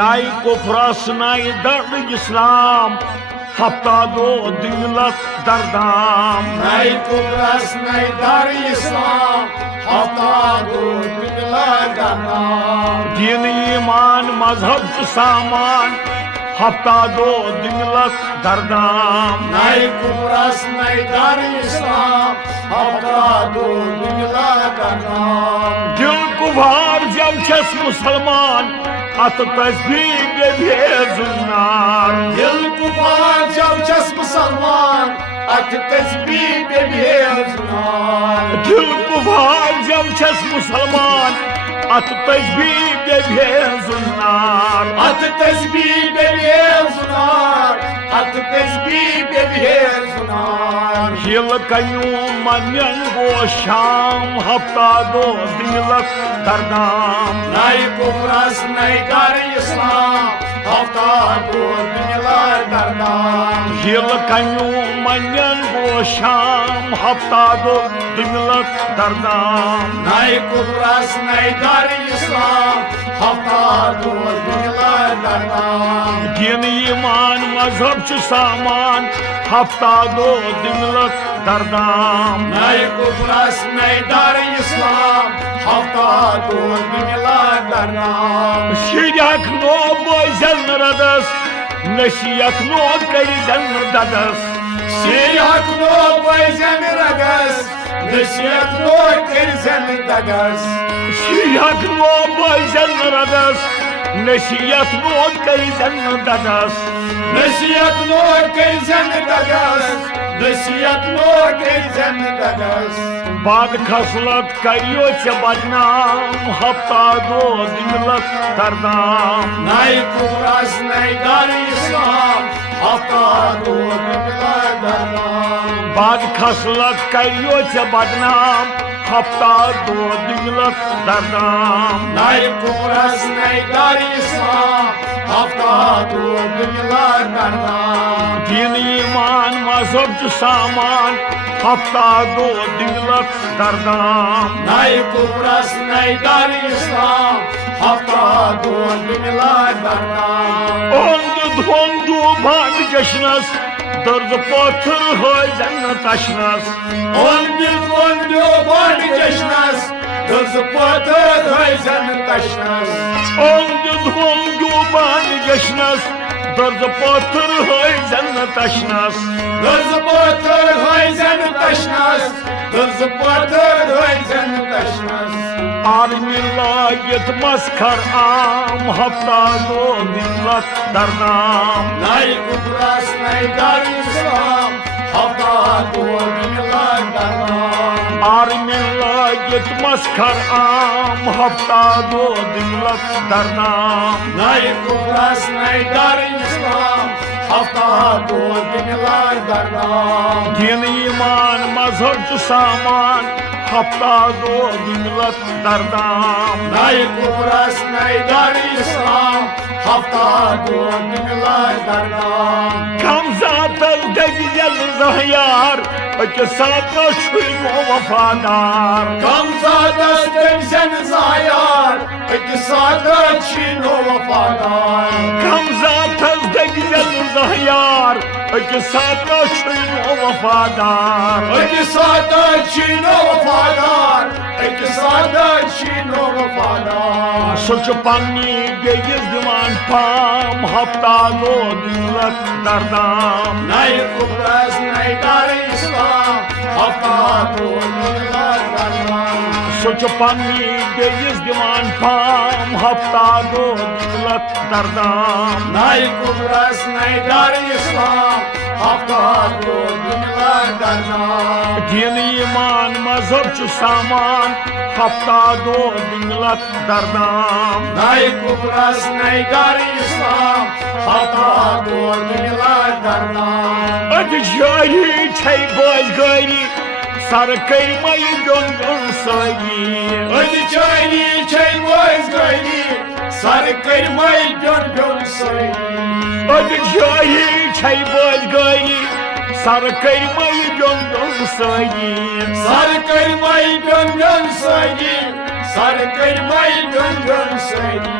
नाई कुफरस नाई दर्द इस्लाम हफ्ता दो दिलत दरदाम नाई कुफरस नाई दर्द इस्लाम हफ्ता दो दिलत दरदाम दीन ईमान मजहब च सामान हफ्ता दो दिलत दरदाम नाई कुफरस नाई दर्द इस्लाम हफ्ता दो दिलत दरदाम दिल कुभार जब छस मुसलमान अत तस्बीह बेजुनार दिल कुभार जब छस मुसलमान अत तस्बीह बेजुनार दिल कुभार जब छस मुसलमान अत तस्बीह बेजुनार अत तस्बीह बेजुनार अत तस्बीह बेजुनार हिल कयूं मनन गो शाम हफ्ता दो दिलत दरदाम नाई कुफरस नाई दर इस्लाम हफ्ता दो दिलत दरदाम हिल कयूं मनन गो शाम हफ्ता दो दिलत दरदाम नाई कुफरस नाई दर इस्लाम हफ्ता दो दिलत दरदाम दीन ईमान मजहब च सामान हफ्ता दो दिलत दरदाम नाई कुफरस नाई दर इस्लाम हफ्ता दो दिलत दरदाम शिरक नो बोझन रदस नसीहत नो करिजन ददस शिरक नो बोझन रदस नसीहत नो करिजन ददस शिरक नो बोझन रदस नसीहत नो करिजन ददस नसीहत नो करिजन ददस नसीहत नो करिजन ददस बाद खसलत करियो च बदनाम हफ्ता दो दिलत दरदाम नाई कुफरस नाई दर इस्लाम हफ्ता दो दिलत दरदाम बाद खसलत करियो च बदनाम हफ्ता दो दिलत दरदाम नाई कुफरस नाई दर इस्लाम हफ्ता दो दिलत दरदाम दीन ईमान मजहब च सामान हफ्ता दो दिलत दरदाम नाई कुफरस नाई दर इस्लाम हफ्ता दो दिलत दरदाम ओंद धोंदू भाग जश्नस दर्द पत्थर हो जन्नत अशनस ओंदो बड़ जश्नस दर्ज पत्थर है जन्नत अशनस ओंद धोंदू भाग जश्नस दर्द पत्थर हो जन्नत अशनस दर्ज पत्थर है जन्नत अशनस दर्ज पत्थर है जन्नत अशनस आर्मी लागित मस्खर आम हफ्ता दो दिलत दरदाम नाई कुफरस नाई दर इस्लाम हफ्ता दो दिलत दरदाम आर्मी लागित मस्खर आम हफ्ता दो दिलत दरदाम नाई कुफरस नाई दर इस्लाम हफ्ता दो दिलत दरदाम दीन ईमान मजहब च सामान हफ्ता दो दिलत दरदाम नाई कुफरस नाई दर इस्लाम हफ्ता दो दिलत दरदाम कम जातल दगियल जहयार के साथ छुइमो वफादार कम ज़ादस तमसन ज़ायार एक साथ छीनो वफादार कम जातल दगियल जहयार के साथ छुइमो वफादार एक साथ छीनो वफादार एक साथ छीनो वफादार सोच पन्नी बेगिस दिवान पाम हफ्ता दो दिलत दरदाम नाई कुफरस नाई दर इस्लाम हफ्ता दो दिलत दरदाम सोच पन्नी बेगिस दिवान पाम हफ्ता दो दिलत दरदाम नाई कुफरस नाई दर इस्लाम हफ्ता दो दिलत दरदाम दीन ईमान मजहब च सामान हफ्ता दो दिलत दरदाम नाई कुफरस नाई दर इस्लाम हफ्ता दो दिलत दरदाम अद जाही छै बोझगरी सर कई मई गंगन सगी अद जाही छै बोझगरी सर कई मई गंगन सगी अद जाही छै बोझगरी सर कई मई गंगन सगी सर कई मई गंगन सगी सर कर्मै गंगन सरी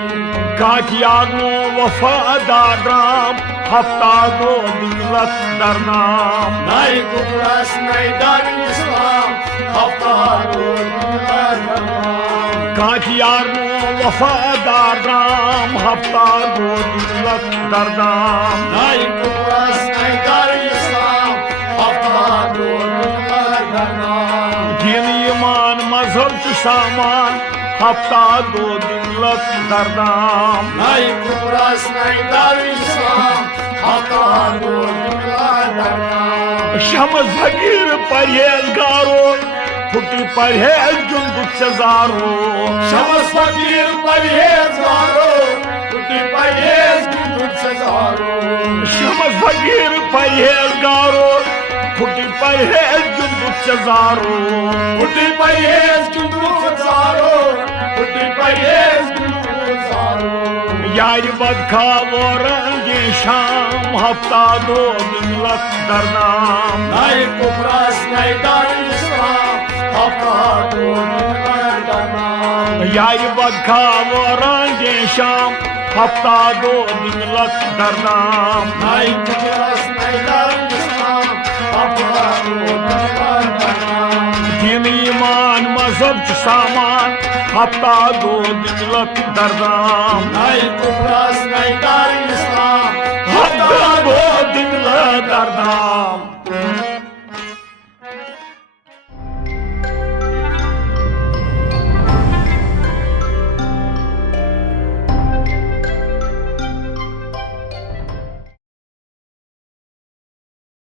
काटियानो वफादार राम हफ्ता दो दिलत दरनाम नाई कुबरास नाई दार इस्लाम हफ्ता दो काटियानो वफादार राम हफ्ता दो दिलत दरनाम नाई कुबरास नाई दार इस्लाम हफ्ता दो दीन ईमान मजहब च सामान हफ्ता दो दिलत दरनाम नाई कुबरास नाई दार इस्लाम हफ्ता दो शमस फकीर परहेजगारो फुटी परहेज जुंदुक सजारो शमस फकीर परहेजगारो फुटी परहेज जुंदुक सजारो शमस फकीर परहेजगारो फुटी परहेज जुंदुक सजारो फुटी परहेज जुंदुक सजारो फुटी परहेज जुंदुक सजारो यार बदखा वो रंगे शाम हफ्ता दो दिलत दरनाम नाई कुबरास नाई दार इस्लाम हफ्ता दो यार बदखा वो रंगे शाम हफ्ता दो दिलत दरनाम नाई कुबरास नाई दार इस्लाम हफ्ता दो दीन ईमान मजहब च सामान हफ्ता दो दिलत दरनाम नाई कुबरास नाई दार इस्लाम हफ्ता दो दिलत दरनाम